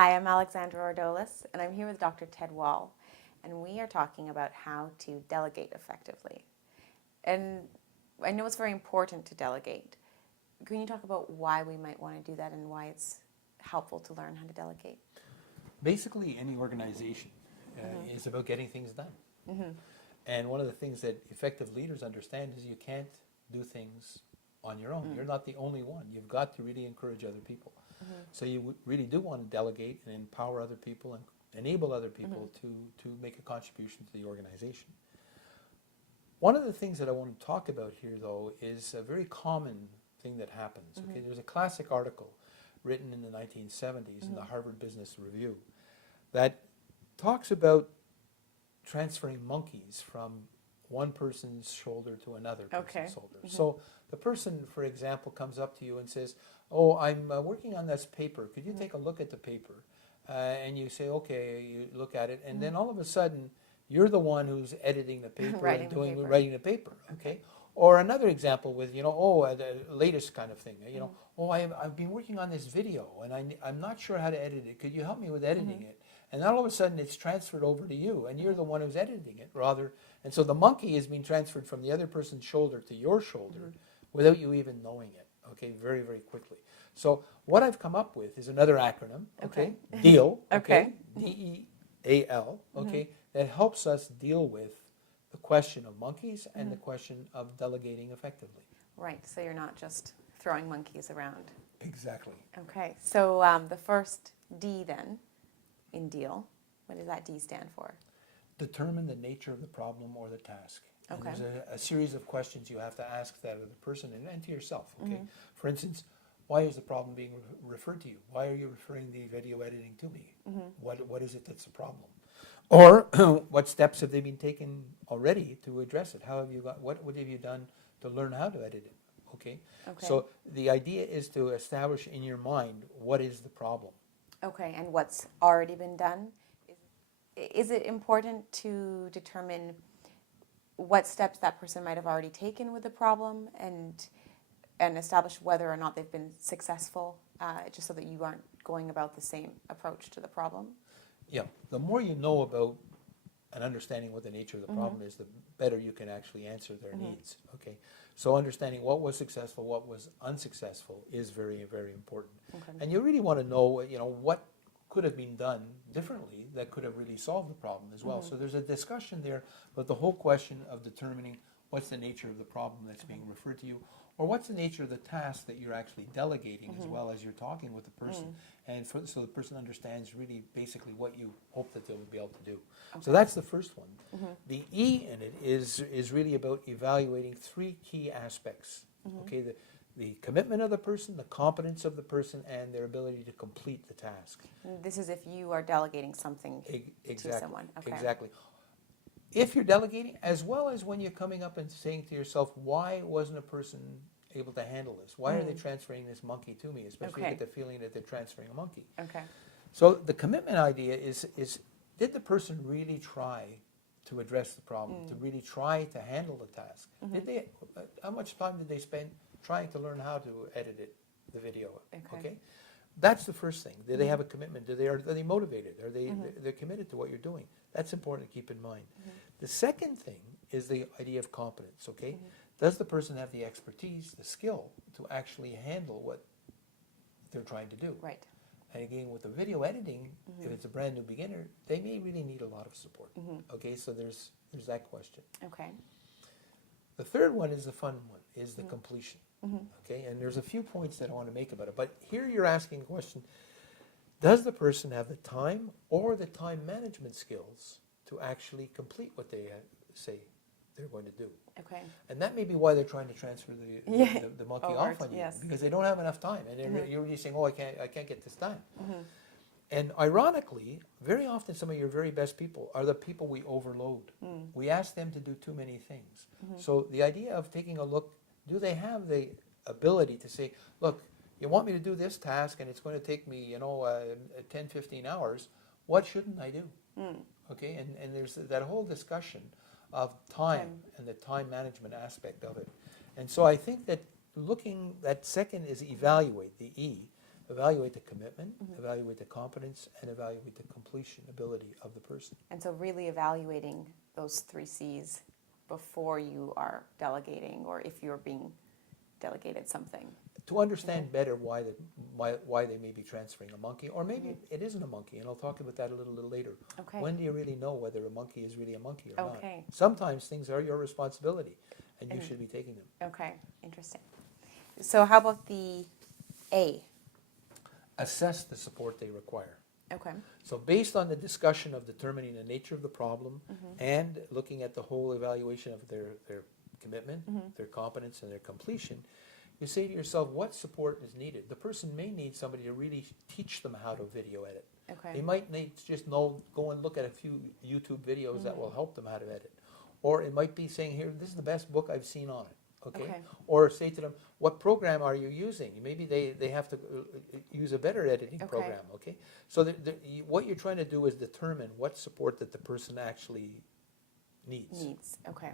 Hi, I'm Alexandra Ordolis, and I'm here with Dr. Ted Wall, and we are talking about how to delegate effectively. And I know it's very important to delegate. Can you talk about why we might want to do that and why it's helpful to learn how to delegate? Basically, any organization is about getting things done. Mm-hmm. And one of the things that effective leaders understand is you can't do things on your own. You're not the only one. You've got to really encourage other people. So you really do want to delegate and empower other people and enable other people to make a contribution to the organization. One of the things that I want to talk about here, though, is a very common thing that happens. Okay, there's a classic article written in the 1970s in the Harvard Business Review that talks about transferring monkeys from one person's shoulder to another person's shoulder. So the person, for example, comes up to you and says, "Oh, I'm working on this paper. Could you take a look at the paper?" And you say, "Okay," you look at it, and then all of a sudden, you're the one who's editing the paper Writing writing the paper. Okay. Or another example with, the latest kind of thing. I've been working on this video, and I'm not sure how to edit it. Could you help me with editing it? And then all of a sudden, it's transferred over to you, and you're the one who's editing it, rather. And so the monkey is being transferred from the other person's shoulder to your shoulder without you even knowing it, okay, very, very quickly. So what I've come up with is another acronym, okay, DEAL, okay, D-E-A-L, okay, that helps us deal with the question of monkeys and the question of delegating effectively. Right, so you're not just throwing monkeys around. Exactly. Okay, so the first D then, in DEAL, what does that D stand for? Determine the nature of the problem or the task. And Okay. there's a series of questions you have to ask that other person and to yourself, okay? For instance, why is the problem being referred to you? Why are you referring the video editing to me? What is it that's the problem? Or what steps have they been taken already to address it? How have you got, what have you done to learn how to edit it? Okay? So the idea is to establish in your mind what is the problem. Okay, and what's already been done? Is it important to determine what steps that person might have already taken with the problem and establish whether or not they've been successful, just so that you aren't going about the same approach to the problem? Yeah, the more you know about and understanding what the nature of the problem is, the better you can actually answer their needs. Okay, so understanding what was successful, what was unsuccessful is very, very important. And you really want to know, what could have been done differently that could have really solved the problem as well. So there's a discussion there, but the whole question of determining what's the nature of the problem that's being referred to you, or what's the nature of the task that you're actually delegating as well as you're talking with the person, and so the person understands really basically what you hope that they'll be able to do. So that's the first one. The E in it is really about evaluating three key aspects. Okay, the commitment of the person, the competence of the person, and their ability to complete the task. This is if you are delegating something to someone. Okay. Exactly. If you're delegating, as well as when you're coming up and saying to yourself, why wasn't a person able to handle this? Why are they transferring this monkey to me? Especially if you get the feeling that they're transferring a monkey. Okay. So the commitment idea is did the person really try to address the problem, to really try to handle the task? Did they? How much time did they spend trying to learn how to edit it, the video? Okay. That's the first thing. Do they have a commitment? Are they motivated? Are they they're committed to what you're doing? That's important to keep in mind. The second thing is the idea of competence. Okay, does the person have the expertise, the skill to actually handle what they're trying to do? Right. And again, with the video editing, if it's a brand new beginner, they may really need a lot of support. Okay, so there's that question. Okay. The third one is the fun one, is the completion. Okay, and there's a few points that I want to make about it. But here you're asking the question, does the person have the time or the time management skills to actually complete what they say they're going to do? Okay. And that may be why they're trying to transfer the monkey off on you, yes. because they don't have enough time. And you're really saying, I can't get this done. And ironically, very often some of your very best people are the people we overload. We ask them to do too many things. So the idea of taking a look, do they have the ability to say, look, you want me to do this task and it's going to take me, 10, 15 hours, what shouldn't I do? Okay, and there's that whole discussion of time and the time management aspect of it. And so I think that that second is evaluate, the E, evaluate the commitment, evaluate the competence, and evaluate the completion ability of the person. And so really evaluating those 3 C's before you are delegating, or if you're being delegated something. To understand better why they may be transferring a monkey, or maybe it isn't a monkey, and I'll talk about that a little later. Okay. When do you really know whether a monkey is really a monkey or Okay. not? Sometimes things are your responsibility, and you should be taking them. Okay, interesting. So how about the A? Assess the support they require. Okay. So based on the discussion of determining the nature of the problem and looking at the whole evaluation of their commitment, their competence, and their completion, you say to yourself, what support is needed? The person may need somebody to really teach them how to video edit. Okay. They might need to just go and look at a few YouTube videos that will help them how to edit. Or it might be saying, here, this is the best book I've seen on it. Okay? Or say to them, what program are you using? Maybe they have to use a better editing program. Okay? So what you're trying to do is determine what support that the person actually needs. Okay.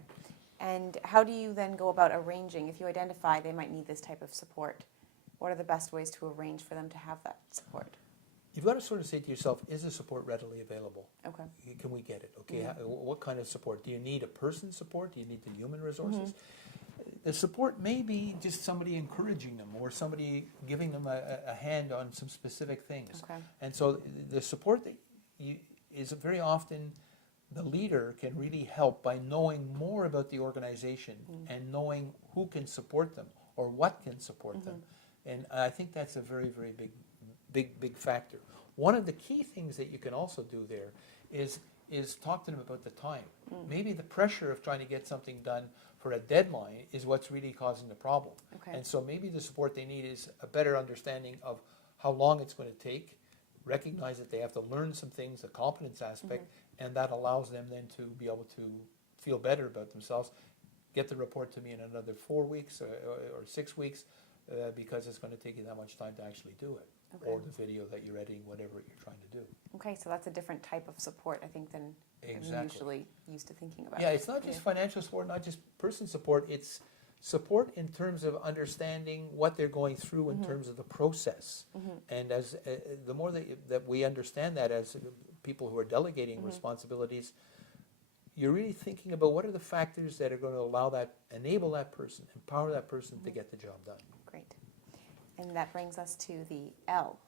And how do you then go about arranging, if you identify they might need this type of support, what are the best ways to arrange for them to have that support? You've got to sort of say to yourself, is the support readily available? Okay. Can we get it? Okay. What kind of support? Do you need a person support? Do you need the human resources? The support may be just somebody encouraging them or somebody giving them a hand on some specific things. Okay. And so the support that is very often the leader can really help by knowing more about the organization and knowing who can support them or what can support them. And I think that's a very, very big factor. One of the key things that you can also do there is talk to them about the time. Maybe the pressure of trying to get something done for a deadline is what's really causing the problem. Okay. And so maybe the support they need is a better understanding of how long it's going to take, recognize that they have to learn some things, the competence aspect, and that allows them then to be able to feel better about themselves. Get the report to me in another 4 weeks or 6 weeks because it's going to take you that much time to actually do it. Okay. Or the video that you're editing, whatever you're trying to do. Okay, so that's a different type of support, I think, than I'm usually used to thinking about. Yeah, it's not just financial support, not just person support, it's support in terms of understanding what they're going through in terms of the process. And as the more that we understand that as people who are delegating responsibilities, you're really thinking about what are the factors that are going to enable that person, empower that person to get the job done. Great. And that brings us to the L.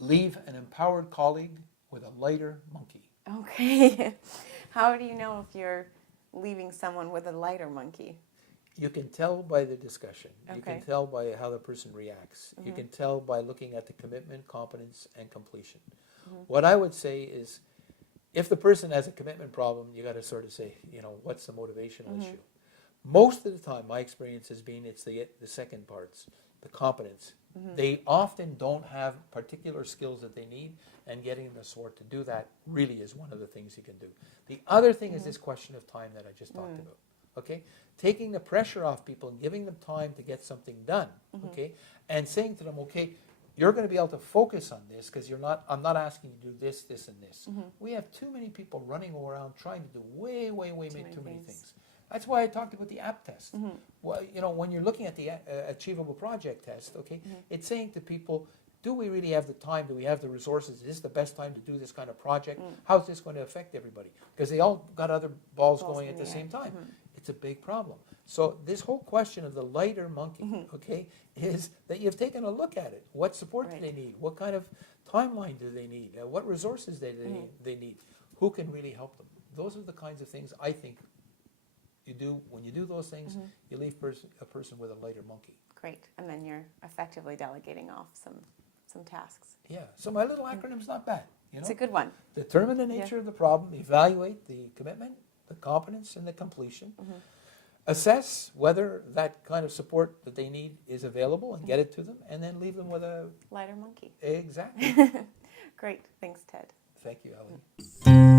Leave an empowered colleague with a lighter monkey. Okay. How do you know if you're leaving someone with a lighter monkey? You can tell by the discussion. Okay. You can tell by how the person reacts. You can tell by looking at the commitment, competence, and completion. What I would say is, if the person has a commitment problem, you got to sort of say, what's the motivational issue? Most of the time, my experience has been it's the second parts, the competence. They often don't have particular skills that they need, and getting them the support to do that really is one of the things you can do. The other thing is this question of time that I just talked about. Okay, taking the pressure off people and giving them time to get something done. Okay, and saying to them, okay, you're going to be able to focus on this because I'm not asking you to do this, this, and this. We have too many people running around trying to do way too many things. That's why I talked about the app test. Well, when you're looking at the achievable project test, okay, it's saying to people, do we really have the time? Do we have the resources? Is this the best time to do this kind of project? How's this going to affect everybody? Because they all got other balls going at the same time. It's a big problem. So this whole question of the lighter monkey, okay, is that you've taken a look at it. What support do they need? What kind of timeline do they need? What resources they need? Who can really help them? Those are the kinds of things I think you do. When you do those things, you leave a person with a lighter monkey. Great. And then you're effectively delegating off some tasks. Yeah. So my little acronym's not bad. It's a good one. Determine the nature of the problem, evaluate the commitment, the competence, and the completion. Assess whether that kind of support that they need is available and get it to them, and then leave them with a lighter monkey. Exactly. Great. Thanks, Ted. Thank you, Ellie.